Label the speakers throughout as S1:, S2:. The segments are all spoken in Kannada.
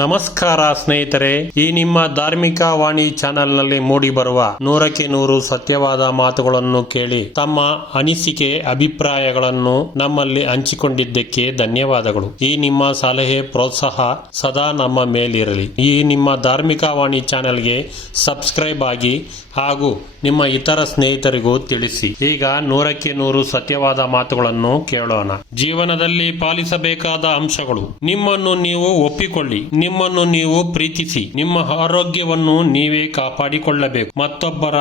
S1: ನಮಸ್ಕಾರ ಸ್ನೇಹಿತರೆ, ಈ ನಿಮ್ಮ ಧಾರ್ಮಿಕ ವಾಣಿ ಮೂಡಿ ಬರುವ ನೂರಕ್ಕೆ ನೂರು ಸತ್ಯವಾದ ಮಾತುಗಳನ್ನು ಕೇಳಿ ತಮ್ಮ ಅನಿಸಿಕೆ, ಅಭಿಪ್ರಾಯಗಳನ್ನು ನಮ್ಮಲ್ಲಿ ಹಂಚಿಕೊಂಡಿದ್ದಕ್ಕೆ ಧನ್ಯವಾದಗಳು. ಈ ನಿಮ್ಮ ಸಲಹೆ, ಪ್ರೋತ್ಸಾಹ ಸದಾ ನಮ್ಮ ಮೇಲಿರಲಿ. ಈ ನಿಮ್ಮ ಧಾರ್ಮಿಕ ವಾಣಿ ಚಾನೆಲ್ಗೆ ಸಬ್ಸ್ಕ್ರೈಬ್ ಆಗಿ ಹಾಗೂ ನಿಮ್ಮ ಇತರ ಸ್ನೇಹಿತರಿಗೂ ತಿಳಿಸಿ. ಈಗ ನೂರಕ್ಕೆ ನೂರು ಸತ್ಯವಾದ ಮಾತುಗಳನ್ನು ಕೇಳೋಣ. ಜೀವನದಲ್ಲಿ ಪಾಲಿಸಬೇಕಾದ ಅಂಶಗಳು. ನಿಮ್ಮನ್ನು ನೀವು ಒಪ್ಪಿಕೊಳ್ಳಿ. ನಿಮ್ಮನ್ನು ನೀವು ಪ್ರೀತಿಸಿ, ನಿಮ್ಮ ಆರೋಗ್ಯವನ್ನು ನೀವೇ ಕಾಪಾಡಿಕೊಳ್ಳಬೇಕು. ಮತ್ತೊಬ್ಬರ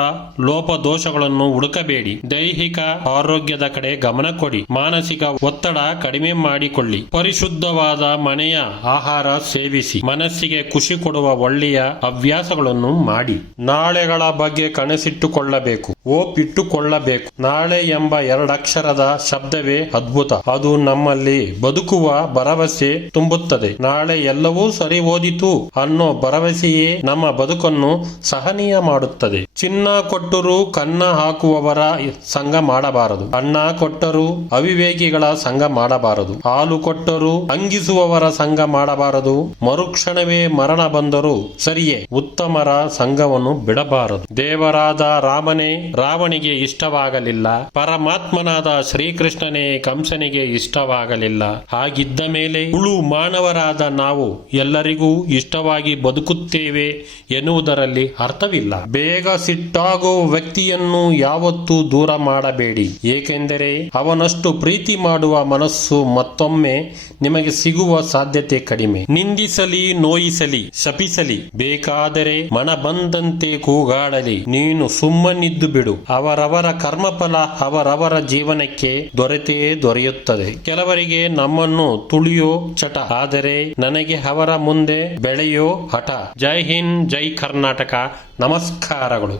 S1: ಲೋಪದೋಷಗಳನ್ನು ಹುಡುಕಬೇಡಿ. ದೈಹಿಕ ಆರೋಗ್ಯದ ಕಡೆ ಗಮನ ಕೊಡಿ. ಮಾನಸಿಕ ಒತ್ತಡ ಕಡಿಮೆ ಮಾಡಿಕೊಳ್ಳಿ. ಪರಿಶುದ್ಧವಾದ ಮನೆಯ ಆಹಾರ ಸೇವಿಸಿ. ಮನಸ್ಸಿಗೆ ಖುಷಿ ಕೊಡುವ ಒಳ್ಳೆಯ ಹವ್ಯಾಸಗಳನ್ನು ಮಾಡಿ. ನಾಳೆಗಳ ಬಗ್ಗೆ ಕನಸಿಟ್ಟುಕೊಳ್ಳಬೇಕು. ಓಪ್ ಇಟ್ಟುಕೊಳ್ಳಬೇಕು ನಾಳೆ ಎಂಬ ಎರಡಕ್ಷರದ ಶಬ್ದವೇ ಅದ್ಭುತ. ಅದು ನಮ್ಮಲ್ಲಿ ಬದುಕುವ ಭರವಸೆ ತುಂಬುತ್ತದೆ. ನಾಳೆ ಎಲ್ಲವೂ ಸರಿ ಓದಿತು ಅನ್ನೋ ಭರವಸೆಯೇ ನಮ್ಮ ಬದುಕನ್ನು ಸಹನೀಯ ಮಾಡುತ್ತದೆ. ಚಿನ್ನ ಕೊಟ್ಟರು ಕನ್ನ ಹಾಕುವವರ ಸಂಘ ಮಾಡಬಾರದು. ಅಣ್ಣ ಕೊಟ್ಟರು ಅವಿವೇಕಿಗಳ ಸಂಘ ಮಾಡಬಾರದು. ಹಾಲು ಕೊಟ್ಟರು ಅಂಗಿಸುವವರ ಸಂಘ ಮಾಡಬಾರದು. ಮರುಕ್ಷಣವೇ ಮರಣ ಬಂದರೂ ಸರಿಯೇ, ಉತ್ತಮರ ಸಂಘವನ್ನು ಬಿಡಬಾರದು. ದೇವರಾದ ರಾಮನೇ ರಾವಣಿಗೆ ಇಷ್ಟವಾಗಲಿಲ್ಲ. ಪರಮಾತ್ಮನಾದ ಶ್ರೀಕೃಷ್ಣನೇ ಕಂಸನಿಗೆ ಇಷ್ಟವಾಗಲಿಲ್ಲ. ಹಾಗಿದ್ದ ಮೇಲೆ ಹುಳು ಮಾನವರಾದ ನಾವು ಎಲ್ಲರಿಗೂ ಇಷ್ಟವಾಗಿ ಬದುಕುತ್ತೇವೆ ಎನ್ನುವುದರಲ್ಲಿ ಅರ್ಥವಿಲ್ಲ. ಬೇಗ ಸಿಟ್ಟಾಗುವ ವ್ಯಕ್ತಿಯನ್ನು ಯಾವತ್ತೂ ದೂರ ಮಾಡಬೇಡಿ. ಏಕೆಂದರೆ ಅವನಷ್ಟು ಪ್ರೀತಿ ಮಾಡುವ ಮನಸ್ಸು ಮತ್ತೊಮ್ಮೆ ನಿಮಗೆ ಸಿಗುವ ಸಾಧ್ಯತೆ ಕಡಿಮೆ. ನಿಂದಿಸಲಿ, ನೋಯಿಸಲಿ, ಶಪಿಸಲಿ. ಬೇಕಾದರೆ ಮನ ಬಂದಂತೆ ಕೂಗಾಡಲಿ. ನೀನು ಸುಮ್ಮನಿದ್ದು ಬಿಡು. ಅವರವರ ಕರ್ಮಫಲ ಅವರವರ ಜೀವನಕ್ಕೆ ದೊರೆತೇ ದೊರೆಯುತ್ತದೆ. ಕೆಲವರಿಗೆ ನಮ್ಮನ್ನು ತುಳಿಯೋ ಚಟ. ಆದರೆ ನನಗೆ ಅವರ ಮುಂದೆ ಬೆಳೆಯೋ ಹಠ. ಜೈ ಹಿಂದ್ ಜೈ ಕರ್ನಾಟಕ. ನಮಸ್ಕಾರಗಳು.